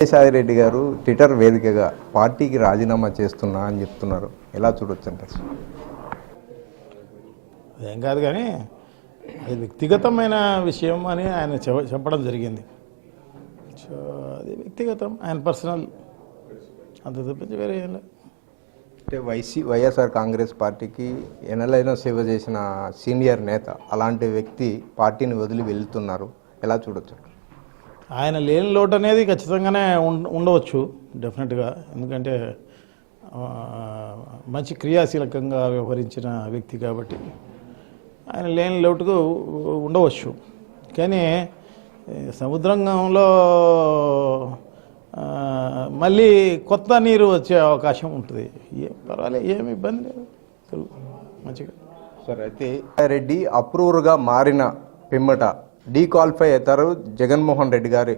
విజయసాయిరెడ్డి గారు ట్విట్టర్ వేదికగా పార్టీకి రాజీనామా చేస్తున్నా అని చెప్తున్నారు. ఎలా చూడొచ్చు అంటారు? అదేం కాదు కానీ అది వ్యక్తిగతమైన విషయం అని ఆయన చెప్పడం జరిగింది. సో అది వ్యక్తిగతం, ఆయన పర్సనల్, అంత తప్పించి వేరే ఏం లేదు. అంటే వైఎస్ఆర్ కాంగ్రెస్ పార్టీకి ఎనలైనా సేవ చేసిన సీనియర్ నేత, అలాంటి వ్యక్తి పార్టీని వదిలి వెళ్తున్నారు. ఎలా చూడొచ్చు? ఆయన లేని లోటు అనేది ఖచ్చితంగానే ఉండవచ్చు డెఫినెట్గా. ఎందుకంటే మంచి క్రియాశీలకంగా వ్యవహరించిన వ్యక్తి కాబట్టి ఆయన లేని లోటుకు ఉండవచ్చు. కానీ సముద్రంలో మళ్ళీ కొత్త నీరు వచ్చే అవకాశం ఉంటుంది. పర్వాలేదు, ఏమి ఇబ్బంది లేదు, మంచిగా. సరే, అయితే రెడ్డి అప్రూవర్గా మారిన పిమ్మట డీక్వాలిఫై అవుతారు జగన్మోహన్ రెడ్డి గారి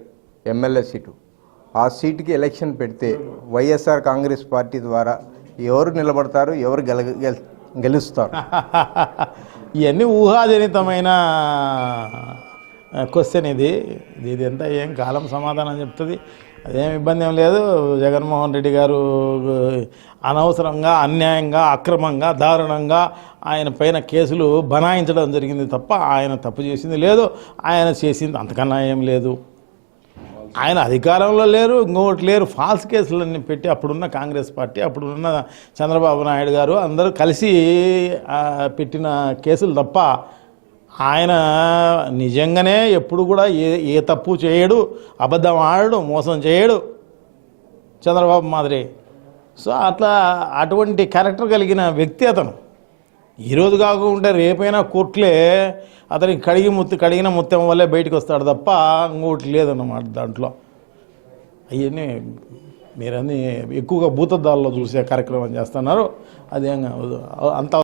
ఎమ్మెల్యే సీటు. ఆ సీటుకి ఎలక్షన్ పెడితే వైఎస్ఆర్ కాంగ్రెస్ పార్టీ ద్వారా ఎవరు నిలబడతారు, ఎవరు గెలుస్తారు? ఇవన్నీ ఊహాజనితమైన క్వశ్చన్ ఇది ఎంత ఏం కాలం సమాధానం చెప్తుంది. అదేం ఇబ్బంది ఏం లేదు. జగన్మోహన్ రెడ్డి గారు అనవసరంగా, అన్యాయంగా, అక్రమంగా, దారుణంగా ఆయన పైన కేసులు బనాయించడం జరిగింది తప్ప ఆయన తప్పు చేసింది లేదు. ఆయన చేసింది అంతకన్నా ఏం లేదు. ఆయన అధికారంలో లేరు, ఇంకొకటి లేరు. ఫాల్స్ కేసులన్నీ పెట్టి అప్పుడున్న కాంగ్రెస్ పార్టీ, అప్పుడున్న చంద్రబాబు నాయుడు గారు అందరూ కలిసి పెట్టిన కేసులు తప్ప ఆయన నిజంగానే ఎప్పుడు కూడా ఏ తప్పు చేయడు, అబద్ధం ఆడడు, మోసం చేయడు చంద్రబాబు మాదిరి. సో అటువంటి క్యారెక్టర్ కలిగిన వ్యక్తి అతను. ఈరోజు కాకుండా రేపైనా కోర్టులే అతనికి కడిగిన ముత్యం వల్లే బయటకు వస్తాడు తప్ప ఇంకోటి లేదన్నమాట దాంట్లో. అవన్నీ మీరన్నీ ఎక్కువగా భూతద్దాల్లో చూసే కార్యక్రమం చేస్తున్నారు. అదేం అంత